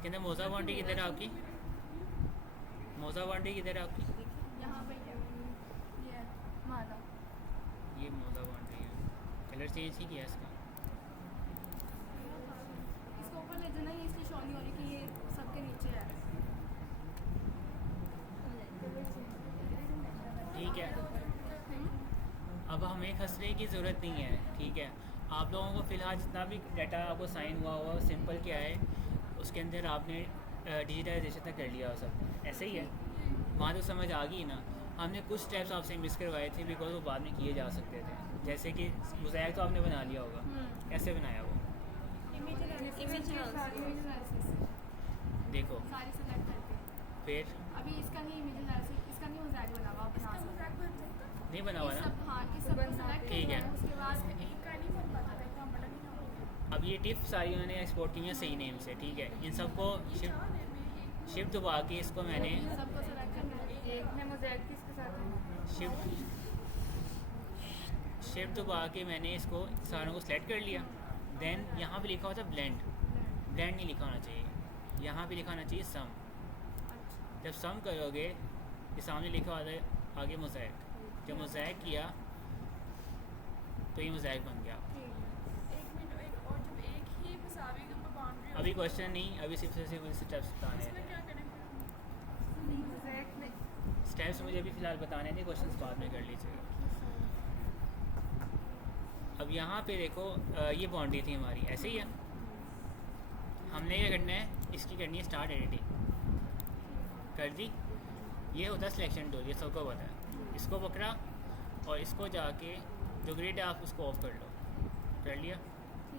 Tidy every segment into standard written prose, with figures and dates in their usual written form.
इसके अंदर मोज़ा बाउंड्री किधर है आपकी? मोज़ा बाउंड्री किधर है आपकी? यहाँ पे ये माना ये मोज़ा बाउंड्री है। कलर चेंज ही किया इसका। इसको ऊपर ले जाना, ये इसलिए शो नहीं हो रही कि ये सबके नीचे है। ठीक है, अब हमें खसरे की ज़रूरत नहीं है। ठीक है, आप लोगों को फ़िलहाल जितना भी डाटा आपको साइन हुआ सिंपल क्या है, उसके अंदर आपने डिजिटाइजेशन तक कर लिया हो सब, ऐसे ही है। वहाँ तो समझ आ गई ना। हमने कुछ स्टेप्स आपसे मिस करवाए थे बिकॉज वो बाद में किए जा सकते थे, जैसे कि मोज़ाइक तो आपने बना लिया होगा। कैसे बनाया वो? इमेज एनालिसिस देखो सारी सेलेक्ट करके। फिर अभी इसका नहीं इमेज एनालिसिस, इसका नहीं मोज़ाइक बना हुआ, इसका मोज़ाइक बन सकता है। नहीं बना हुआ इस ना। सब, हाँ, इस सब को सेलेक्ट ठीक है। करना, उसके बाद एक का नहीं बन पाता था, इसका बटन ही ना होता। अब ये टिप सारी मैंने एक्सपोर्ट की हैं सही नेम से। ठीक है, इन सबको शिफ्ट दबा के इसको मैंने सबको सेलेक्ट करना है। एक में मोज़ाइक किसके साथ है? शिफ्ट दबा के मैंने इसको सारों को सेलेक्ट कर लिया। देन यहाँ पे लिखा होता है ब्लेंड। ब्लेंड नहीं लिखा होना चाहिए, यहाँ पे लिखा होना चाहिए सम। जब सम करोगे ये सामने लिखा होता है आगे मोज़ाइक। जब मोज़ाइक किया तो ये मोज़ाइक बन गया। एक मिनट, एक और जब एक ही मसावी के ऊपर बाउंड्री अभी क्वेश्चन नहीं, अभी सिर्फ स्टेप्स बताने इसमें हैं। क्या करें? मोज़ाइक में स्टेप्स मुझे अभी फ़िलहाल बताने नहीं, क्वेश्चन बाद में कर लीजिएगा। अब यहाँ पे देखो ये बाउंड्री थी हमारी, ऐसे ही है। हमने ये करना है, इसकी करनी है स्टार्ट एडिटिंग। कर दी। ये होता है सिलेक्शन टूल, ये सबको पता है। इसको पकड़ा और इसको जाके जो ग्रिड है आप उसको ऑफ कर लो। कर लिया।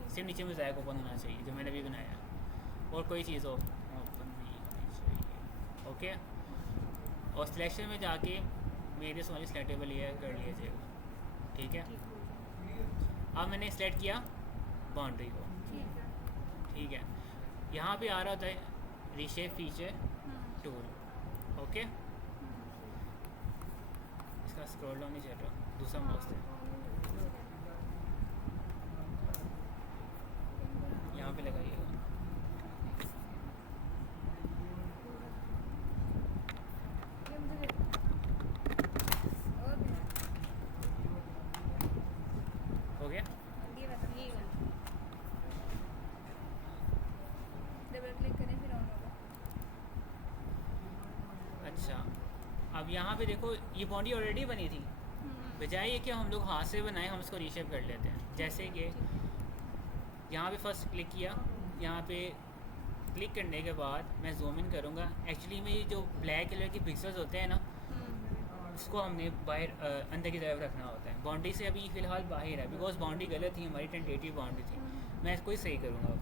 सिर्फ नीचे में ज़ायक ओपन होना चाहिए जो मैंने अभी बनाया, और कोई चीज़ ओपन नहीं होनी चाहिए। ओके, और सिलेक्शन में जाके मेरे सोनी सिलेक्टेबल ये कर लीजिएगा। ठीक है, अब मैंने सेलेक्ट किया बाउंड्री को। ठीक है, यहाँ पे आ रहा होता है रीशेप फीचर टूल। ओके, इसका स्क्रॉल डाउन नहीं चल रहा, दूसरा माउस है, यहाँ पे लगाइएगा। हो गया। डबल क्लिक करें फिर ऑन होगा। अच्छा, अब यहाँ पे देखो ये बाउंड्री ऑलरेडी बनी थी, बजाय ये कि हम लोग हाथ से बनाए हम इसको रीशेप कर लेते हैं। जैसे कि यहाँ पे फर्स्ट क्लिक किया, यहाँ पे क्लिक करने के बाद मैं जूम इन करूँगा। एक्चुअली में ये जो ब्लैक कलर के पिक्सल्स होते हैं ना, इसको हमने बाहर अंदर की तरफ रखना होता है। बाउंड्री से अभी फ़िलहाल बाहर है बिकॉज बाउंड्री गलत थी हमारी, टेंटेटिव बाउंड्री थी। मैं इसको ही सही करूँगा अब।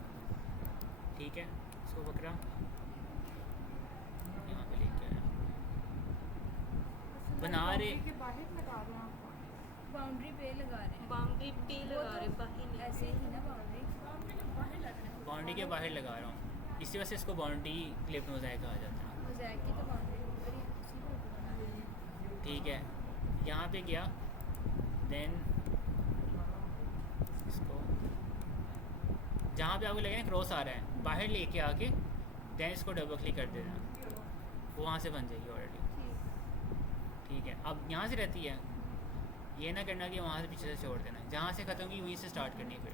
ठीक है, इसको पकड़ा, यहाँ पे लेके आया, बना रहे के बाहर लगा रहे हैं आप? बाउंड्री पे लगा रहे हैं। बाउंड्री पे लगा रहे, बाहर नहीं। ऐसे ही ना, बाउंड्री के बाहर लग रहे हैं। बाउंड्री के बाहर लगा रहा हूँ, इसी वजह से इसको बाउंड्री क्लिप मोज़ाइक कहा जाता है। मोज़ाइक की तो बाउंड्री ठीक है, यहाँ पे गया, देन इसको जहाँ पे आपको लगे ना क्रॉस आ रहा है बाहर लेके आके देन इसको डबल क्लिक कर देना, वो वहाँ से बन जाएगी ऑलरेडी। ठीक है, अब यहाँ से रहती है, ये ना करना कि वहाँ से पीछे से छोड़ देना, जहाँ से ख़त्म की वहीं से स्टार्ट करनी है। फिर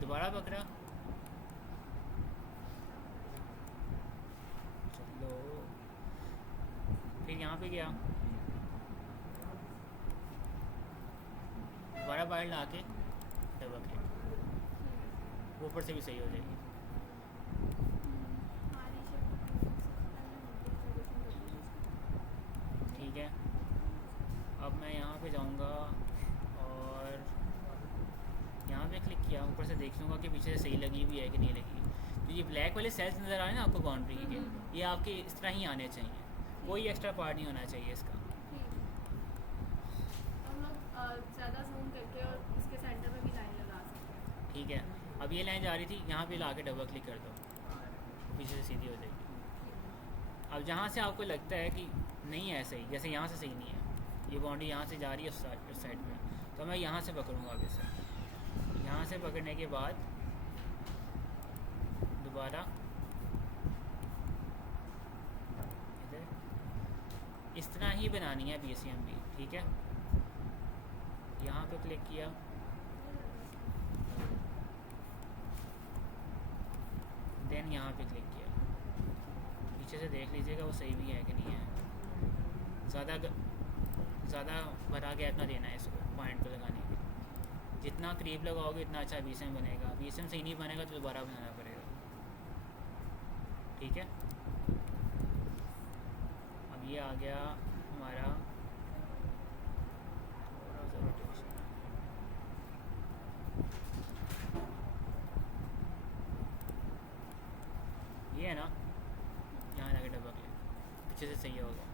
दोबारा पकड़ा, चलो, फिर यहाँ पे गया, दोबारा बाहर ला के डबल क्लिक, ऊपर से भी सही हो जाएगी। ठीक है, अब मैं यहाँ पे जाऊँगा और यहाँ पे क्लिक किया, ऊपर से देख लूँगा कि पीछे से सही लगी भी है कि नहीं लगी। तो ये ब्लैक वाले सेल्स नज़र आ रहे हैं ना आपको बाउंड्री के, ये आपके इस तरह ही आने चाहिए, कोई एक्स्ट्रा पार्ट नहीं होना चाहिए इसका। हम लोग ज़्यादा जूम करके और इसके सेंटर में भी लाइन लगा सकते हैं। ठीक है, अब ये लाइन जा रही थी, यहाँ पे ला के डबल क्लिक कर दो, पीछे से सीधी हो जाएगी। अब जहाँ से आपको लगता है कि नहीं है सही, जैसे यहाँ से सही नहीं है, ये बाउंड्री यहाँ से जा रही है उस साइड में, तो मैं यहाँ से पकड़ूँगा आगे से। यहाँ से पकड़ने के बाद दोबारा इस तरह ही बनानी है BCM भी, ठीक है। यहाँ पे क्लिक किया, देन यहाँ पे क्लिक किया। पीछे से देख लीजिएगा वो सही भी है कि नहीं है। ज़्यादा बड़ा गैप ना देना है इसको पॉइंट को लगाने के। जितना करीब लगाओगे इतना अच्छा BCM बनेगा। BCM सही नहीं बनेगा तो दोबारा बनाना पड़ेगा, ठीक है। अब ये आ गया हमारा थोड़ा सा रोटेशन, ये है ना, यहाँ जाके डबल क्लिक, अच्छे से सही होगा।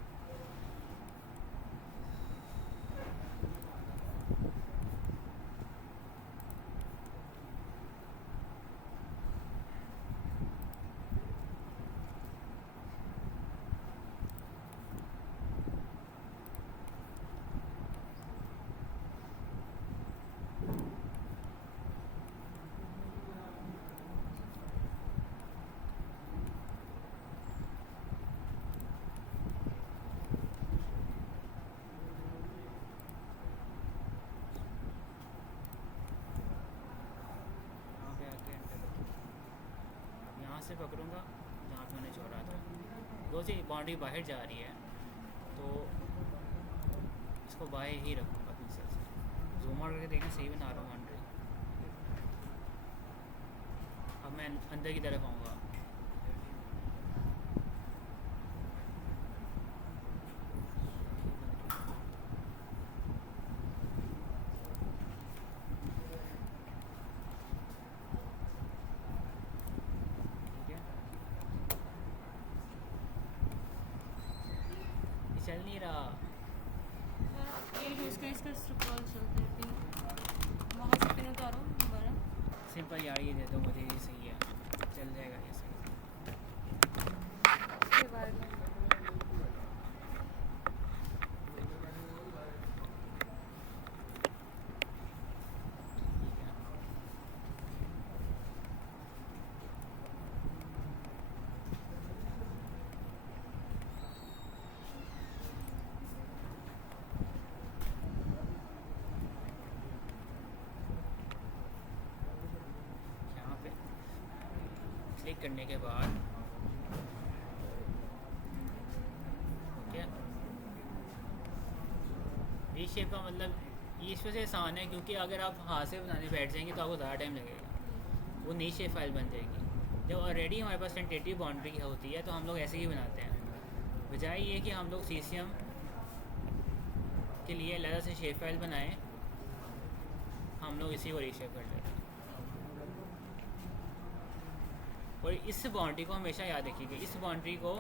से पकड़ूंगा जहाँ पे मैंने छोड़ा था। दो से बाउंड्री बाहर जा रही है तो इसको बाहर ही रखूँगा पिक्सल से। जूम आउट करके देखें, सही बना रहा हूँ बाउंड्री। अब मैं अंदर की तरफ आऊँगा, चल नहीं रहा। ये यूज़ कर इसका स्ट्रक्चर चलता है पिन, वहाँ से पिन उतारो दोबारा। सिंपल यार, ये दे दो मुझे, ये सही है, चल जाएगा ये सही। ये बार में क्लिक करने के बाद ओके, वी शेप का मतलब ये इस वजह से आसान है क्योंकि अगर आप हाथ से बनाने बैठ जाएंगे तो आपको ज़्यादा टाइम लगेगा, वो नई शेप फाइल बन जाएगी। जब ऑलरेडी हमारे पास टेंटेटिव बाउंड्री होती है तो हम लोग ऐसे ही बनाते हैं, बजाय ये कि हम लोग CCM के लिए अलग से शेप फाइल बनाएं, हम लोग इसी को रीशेप कर लेते हैं। और इस बाउंड्री को हमेशा याद रखिएगा, इस बाउंड्री को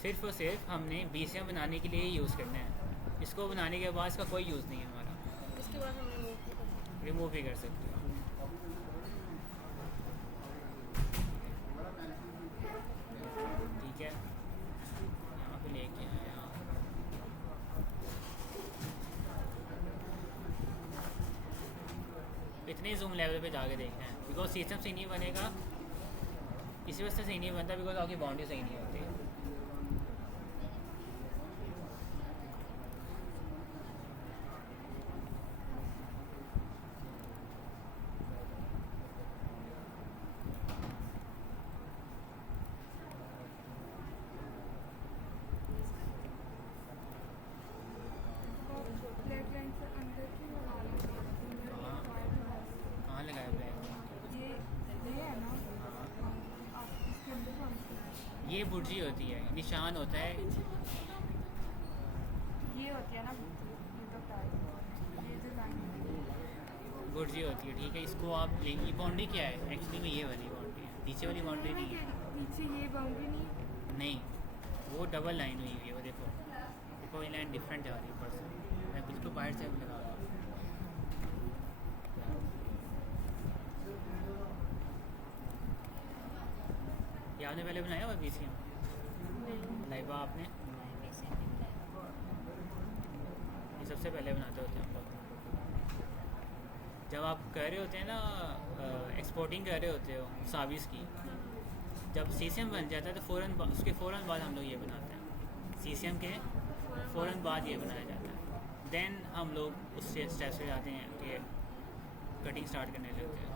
सिर्फ और सिर्फ हमने BCM बनाने के लिए ही यूज़ करना है। इसको बनाने के बाद इसका कोई यूज़ नहीं है हमारा। इसके बाद हम रिमूव भी कर सकते हो। ठीक है, यहाँ पे लेके आया, इतने जूम लेवल पे जाके देखना है बिकॉज सिस्टम सही नहीं बनेगा, इसी वजह से सही नहीं बनता बिकॉज आपकी बाउंड्री सही नहीं होती। ब्लैक लाइन से अंदर की कहाँ लगाया ब्लैक? ये है ना, आप इसके अंदर कौन सी, ये बुर्जी होती है, निशान होता है, ये होती है ना, ये तो टाइप, ये जो लाइन है बुर्जी होती है। ठीक है, इसको आप लेंगे। बाउंड्री क्या है एक्चुअली में? ये वाली बाउंड्री है, नीचे वाली बाउंड्री नहीं है। नीचे ये बाउंड्री नहीं, नहीं, वो डबल लाइन हुई हुई है, वो देखो देखो, ये लाइन डिफरेंट आ रही है ऊपर से। मैं बिल्कुल बाहर से लगा रहा हूँ। ये आपने पहले बनाया हुआ BCM लाइबा? आपने ये सबसे पहले बनाते होते हैं हम लोग। जब आप कर रहे होते हैं ना, एक्सपोर्टिंग कर रहे होते हो साविस की, जब CCM बन जाता है तो उसके फ़ौरन बाद हम लोग ये बनाते हैं। CCM के फ़ौरन बाद ये बनाया जाता है। देन हम लोग उस स्टेप से जाते हैं कि कटिंग स्टार्ट करने लगते हैं।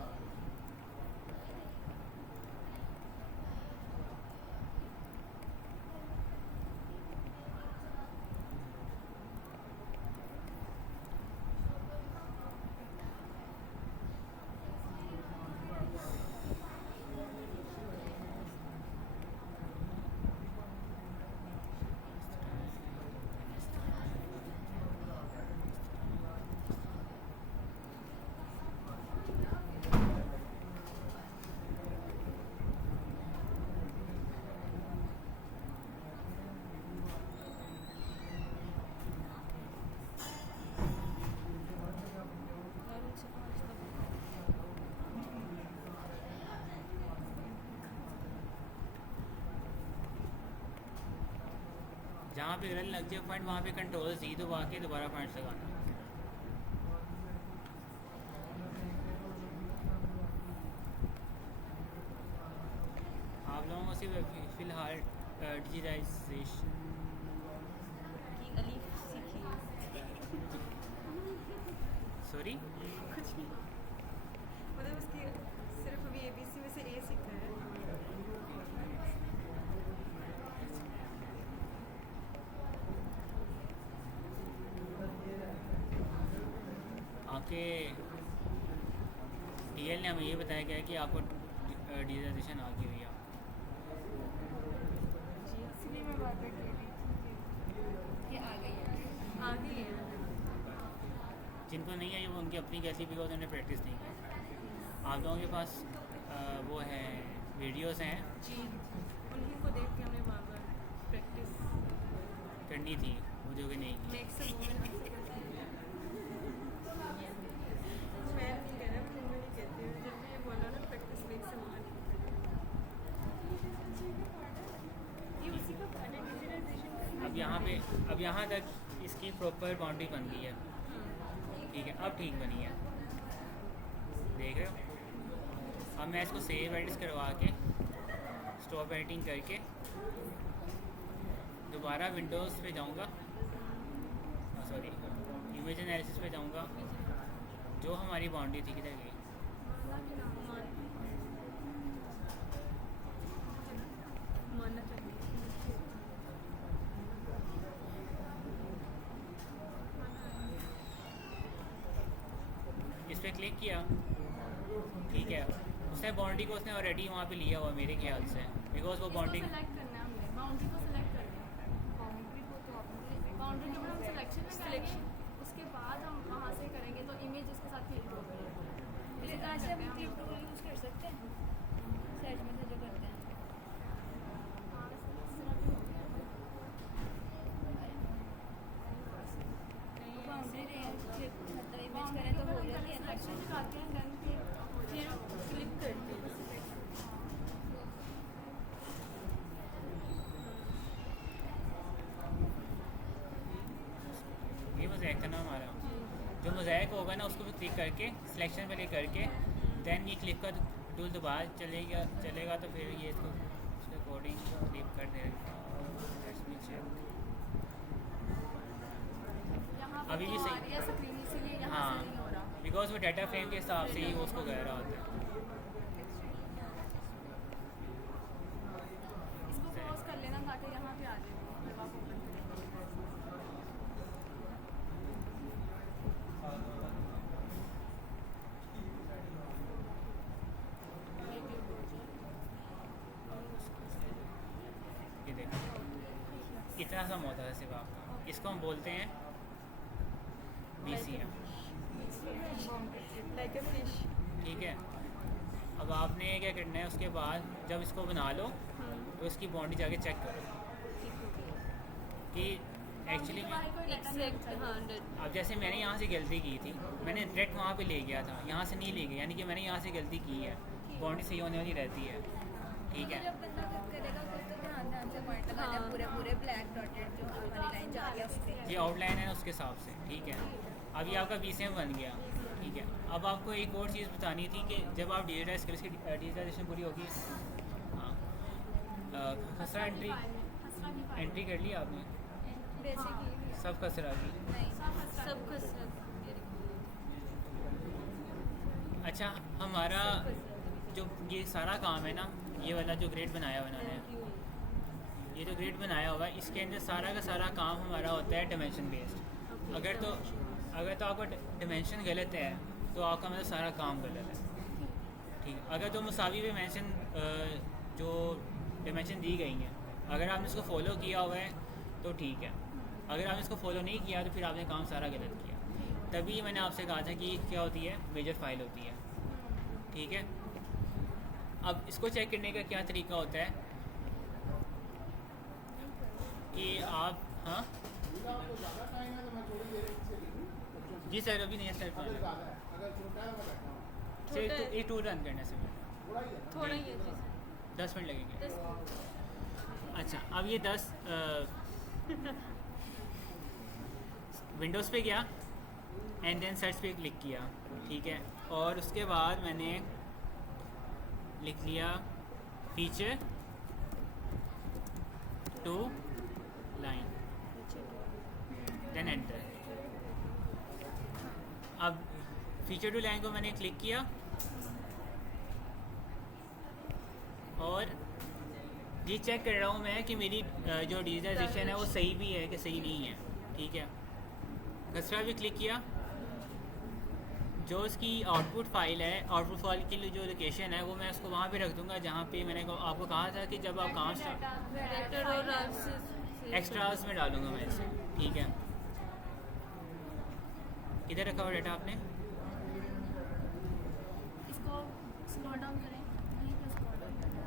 जहाँ पे गलत लग जाए पॉइंट वहाँ पे कंट्रोल Z दबा के दोबारा पॉइंट्स लगाना। आप लोगों को सिर्फ फ़िलहाल डिजिटाइजेशन की अलीफ सीखी है। सॉरी कुछ नहीं, मतलब उसकी सिर्फ अभी ABC में से A सीखा है। आपके DL ने हमें ये बताया गया है कि आपको डिजिटाइजेशन आ गई हुई है। जी इसलिए मैं बार बार कह रही थी कि आ गई है। जिनको नहीं आई वो उनकी अपनी कैसी, बिकॉज उन्होंने प्रैक्टिस नहीं की। आप लोगों के पास वो है वीडियोस हैं, जी उन्हीं को देख के हमने बार बार प्रैक्टिस करनी थी वो जो कि नहीं की। मेक सम मूवमेंट से करते हैं। मैं नहीं कह रहा, फिर नहीं कहते हैं। जब भी ये बोला ना प्रैक्टिस मेक सम मूवमेंट, ये उसी का पार्ट है डिजिटाइजेशन। अब यहाँ तक इसकी प्रॉपर बाउंड्री बन गई है, ठीक है। अब ठीक बनी है, देख रहे हो। अब मैं इसको सेव एडिट्स करवा के स्टॉप एडिटिंग करके दोबारा विंडोज़ पे जाऊँगा, सॉरी इमेज एनालिसिस पे जाऊँगा। जो हमारी बाउंड्री थी किधर गई? मानना चाहिए। इस पर क्लिक किया, ठीक है। उसने बाउंड्री को उसने ऑलरेडी वहाँ पे लिया हुआ मेरे ख्याल से, बिकॉज वो बाउंड्री सेलेक्ट करना है हमने, बाउंड्री को सेलेक्ट करना है। बाउंड्री को तो आपने बाउंड्री के बाद हम सिलेक्शन में करेंगे, उसके बाद हम वहाँ से करेंगे तो इमेज इसके साथ क्लिक होगी। आज हम क्लिप टूल यूज़ कर सकते हैं सर्च में से जो करते हैं। हाँ, इस तरह भी होता है। बाउंड्री क्लिप मतलब इमेज करें तो हो जाती है ना। सिलेक्शन दिखाते हैं, डन फिर क्लिक करते हैं। ये मोज़ैक था ना हमारा। जो मोज़ैक होगा ना उसको भी क्लिक करके सिलेक्शन पे ले करके देन ये क्लिप का टूल दोबारा चलेगा तो फिर ये इसको उसके अकॉर्डिंग क्लिप कर देगा। यहाँ अभी भी सही। आ रही है स्क्रीन, इसीलिए यहाँ हाँ, से नहीं हो रहा। बिकॉज वो डाटा फ्रेम के हिसाब से ही वो उसको कह रहा होता है। इसको पॉज कर लेना ताकि यहाँ पे आ जाए जब आप ओपन करेंगे। ये देखो इतना सा होता है सिर्फ आपका। इसको हम बोलते हैं BCM, लाइक अ फिश। ठीक है। अब आपने क्या करना है, उसके बाद जब इसको बना लो तो इसकी बाउंड्री जाके चेक करो कि एक्चुअली में एग्जैक्ट 100। अब जैसे मैंने यहाँ से गलती की थी, मैंने डायरेक्ट वहाँ पे ले गया था, यहाँ से नहीं ले गया, यानी कि मैंने यहाँ से गलती की है। बाउंड्री सही होने वाली रहती है, ठीक है। जब बंदा कुछ करेगा तो ध्यान से पॉइंट लगाना है, पूरे पूरे ब्लैक डॉटेड जो हमारी लाइन जा रही है उस पर। ये आउटलाइन है ना उसके हिसाब से, ठीक है। अब ये आपका BCM बन गया, ठीक है। अब आपको एक और चीज़ बतानी थी कि जब आप डिजिटाइज करें, इसकी डिजिटाइजेशन पूरी होगी। हाँ, खसरा एंट्री कर ली आपने? बेसिकली सब कसरा की। नहीं सब कसरत अच्छा हमारा जो ये सारा काम है ना, ये वाला जो ग्रेड बनाया हुआ इन्होंने, ये जो ग्रेड बनाया हुआ है इसके अंदर सारा का सारा काम हमारा होता है डायमेंशन बेस्ड। अगर तो आपका डायमेंशन गलत है तो आपका मतलब सारा काम गलत है, ठीक है। अगर तो मुसावी पे मेंशन जो डायमेंशन दी गई हैं अगर आपने इसको फॉलो किया हुआ है तो ठीक है, अगर आपने इसको फॉलो नहीं किया तो फिर आपने काम सारा गलत किया। तभी मैंने आपसे कहा था कि क्या होती है, मेजर फाइल होती है, ठीक है। अब इसको चेक करने का क्या तरीका होता है कि आप, हाँ जी सर अभी नहीं है सर, एक टूर रन करने से थोड़ा ही है जी 10 मिनट लगेंगे। 10 मिनट। अच्छा अब ये 10 विंडोज़ पे गया एंड देन सर्च पे क्लिक किया, ठीक है। और उसके बाद मैंने लिख लिया feature to line, then enter. अब फीचर टू लाइन को मैंने क्लिक किया और ये चेक कर रहा हूँ मैं कि मेरी जो डिजिटाइजेशन है वो सही भी है कि सही नहीं है, ठीक है। दूसरा भी क्लिक किया, जो उसकी आउटपुट फाइल है, आउटपुट फाइल की जो लोकेशन है वो मैं उसको वहाँ पे रख दूँगा जहाँ पे मैंने आपको कहा था कि जब आप काम वेक्टर और आर्क्स से एक्स्ट्रास में डालूँगा मैं इसे, ठीक है। किधर रखा हुआ डेटा आपने? इसको स्क्रॉल डाउन करें, यहीं पे स्क्रॉल डाउन करें,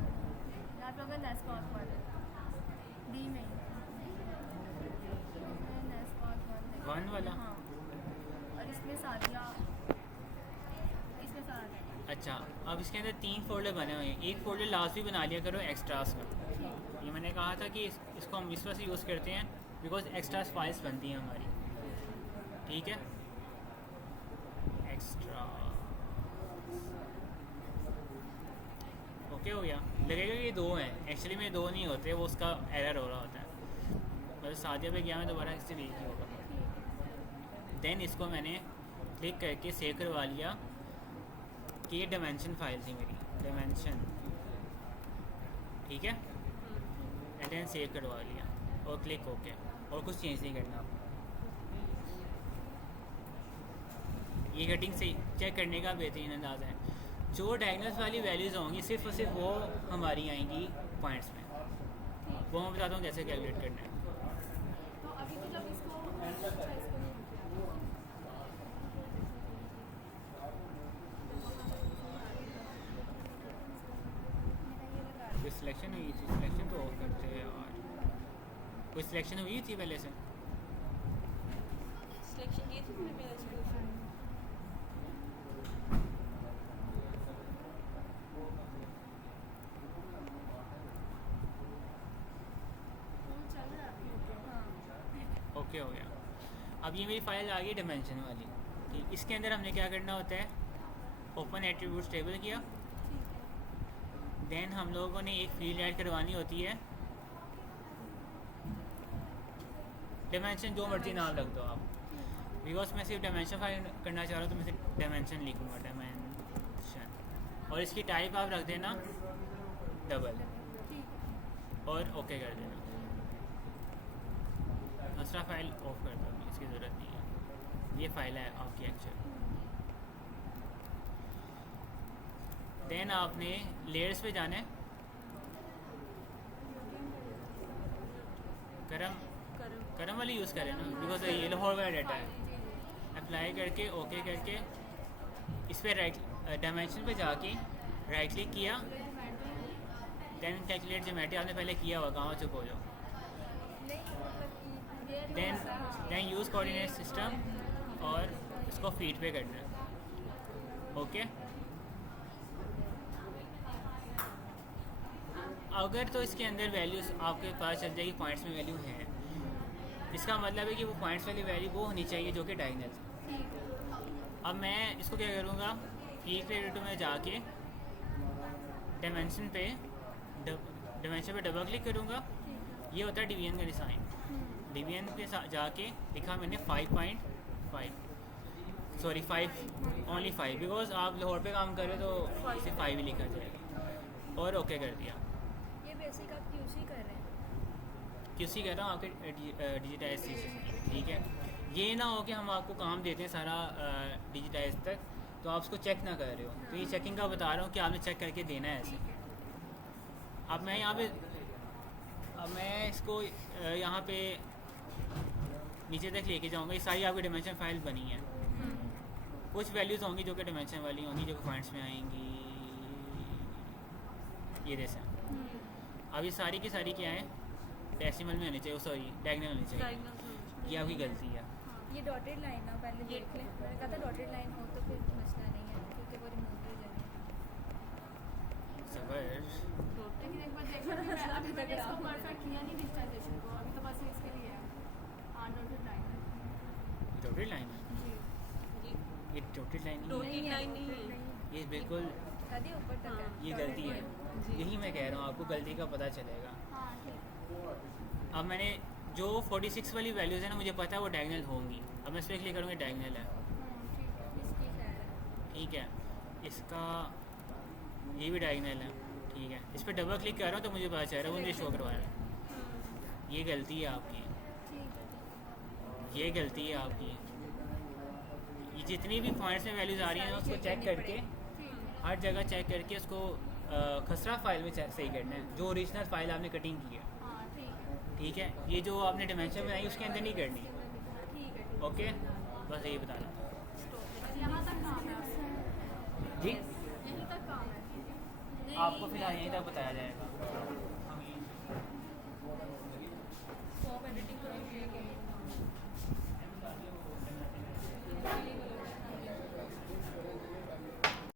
यहाँ पे होगा नेक्स्ट पासवर्ड डी में नेक्स्ट पासवर्ड 1 वाला। हाँ, और इसमें सारिया, इसमें सारा डेटा। अच्छा अब इसके अंदर 3 फोल्डर बने हुए हैं, एक फोल्डर लास्ट भी बना लिया करो एक्स्ट्रास का। ये मैंने कहा था कि इसको हम इस वजह से यूज़ करते हैं बिकॉज एक्स्ट्रास फाइल्स बनती हैं हमारी, ठीक है। एक्स्ट्रा ओके हो गया। लगेगा कि ये 2 हैं, एक्चुअली में 2 नहीं होते, वो उसका एरर हो रहा होता है। बस सादिया पे गया मैं दोबारा इससे एक ही होगा। देन इसको मैंने क्लिक करके सेव करवा लिया कि ये डायमेंशन फाइल थी मेरी, डायमेंशन, ठीक है। एंड देन सेव करवा लिया और क्लिक ओके, और कुछ चेंज नहीं करना आपको। ये कटिंग से चेक करने का बेहतरीन अंदाज़ है। जो डायगनल्स वाली वैल्यूज़ होंगी सिर्फ और सिर्फ वो हमारी आएंगी पॉइंट्स में, वो मैं बताता हूँ कैसे कैलकुलेट करना है। तो अभी तो जब इसको अच्छा, इसको नहीं कोई सिलेक्शन हुई थी, सिलेक्शन तो ऑफ करते हैं यार। कोई सिलेक्शन हुई थी पहले से? सिलेक्शन की थी मैंने मेरा स्कूल। वो चल रहा है। हाँ, ओके हो गया। अब ये मेरी फाइल आ गई डायमेंशन वाली, ठीक। इसके अंदर हमने क्या करना होता है, ओपन एट्रीब्यूट्स टेबल किया, देन हम लोगों ने एक फील्ड ऐड करवानी होती है, डायमेंशन जो मर्जी नाम रख दो आप, बिकॉज मैं सिर्फ डायमेंशन फाइल करना चाह रहा हूँ तो मैं सिर्फ डायमेंशन लिखूँगा, डायमेंशन। और इसकी टाइप आप रख देना डबल और ओके कर देना। दूसरा फाइल ऑफ कर दो, इसकी ज़रूरत नहीं है, ये फाइल है आपकी एक्चुअल। देन आपने लेयर्स पे जाना है, करम वाली यूज़ करें ना बिकॉज ये लाहौर वाला डाटा है। अप्लाई करके ओके करके इस पर राइट डायमेंशन पे जाके राइट क्लिक किया, देन कैलकुलेट ज्योमेट्री आपने पहले किया हुआ, कहाँ चुप हो जाओ। देन यूज़ कोऑर्डिनेट सिस्टम और इसको फीड पे करना है, ओके। अगर तो इसके अंदर वैल्यूज़ आपके पास चल जाएगी, पॉइंट्स में वैल्यू है, इसका मतलब है कि वो पॉइंट्स वाली वैल्यू वो होनी चाहिए जो कि डायगोनल। अब मैं इसको क्या करूँगा, इक्वेटर में जाके डायमेंशन पे डबल क्लिक करूँगा, ये होता है डिवीजन का डिज़ाइन, डिवीजन पे जाके लिखा मैंने 5.5 सॉरी 5 ओनली 5 बिकॉज आप लाहौर पे काम कर रहे हो तो इसे 5 ही लिखा जाएगा और ओके कर दिया। ये बेसिक आप QC कर रहे हैं? QC कह रहा हूँ आपके डिजिटाइज चीज़ें की, ठीक है। ये ना हो कि हम आपको काम देते हैं सारा डिजिटाइज तक तो आप उसको चेक ना कर रहे हो, तो ये चेकिंग का बता रहा हूँ कि आपने चेक करके देना है ऐसे। अब मैं यहाँ पे इसको यहाँ पे नीचे तक लेके जाऊँगा। ये सारी आपकी डिमेंशन फाइल बनी है, कुछ वैल्यूज़ होंगी जो कि डिमेंशन वाली होंगी जो कि पॉइंट्स में आएंगी, ये जैसे। अब ये सारी की सारी क्या है, डेसिमल में होनी चाहिए, सॉरी डायगोनल होनी चाहिए। डायग्नोस ये आपकी गलती है। ये डॉटेड लाइन ना पहले देख लें, मैंने कहा था डॉटेड लाइन हो तो फिर मसला नहीं है क्योंकि वो रिमूव हो जाएगी। सबर लेकिन एक बार देखो कि मैं अभी मैंने इसको परफेक्ट किया नहीं डिजिटाइजेशन को, अभी तो बस इसके लिए है डॉटेड लाइन डॉटेड लाइन है, जी ये डॉटेड लाइन नहीं डॉटेड लाइन नहीं है, है, ये बिल्कुल शादी ऊपर तक है, ये dotted गलती है। line। जी। यही मैं कह रहा हूँ, आपको गलती का पता चलेगा। हाँ ठीक। अब मैंने जो 46 वाली वैल्यूज़ है ना, मुझे पता है वो डायगोनल होंगी। अब मैं इस पर क्लिक करूँगी, डायगोनल है, ठीक है। इसकी खैर है। ठीक है। इसका ये भी डायगोनल है, ठीक है। इस पर डबल क्लिक कर रहा हूँ तो मुझे पता चल रहा है वो मुझे शो करवा रहा है। ये गलती है आपकी, ठीक है। ये गलती है आपकी। ये जितनी भी पॉइंट्स में वैल्यूज़ आ रही हैं उसको चेक करके, ठीक है। हर जगह चेक करके उसको खसरा फाइल में सही करना है, जो ओरिजिनल फाइल आपने कटिंग की है, हाँ ठीक है। ठीक है। ये जो आपने डिमेंशन बनाई उसके अंदर नहीं करनी, ठीक है। ओके। बस यही बताना बस यहाँ तक काम है आपसे। जी। यहीं तक काम है। आपको फिलहाल यहीं तक बताया जाएगा।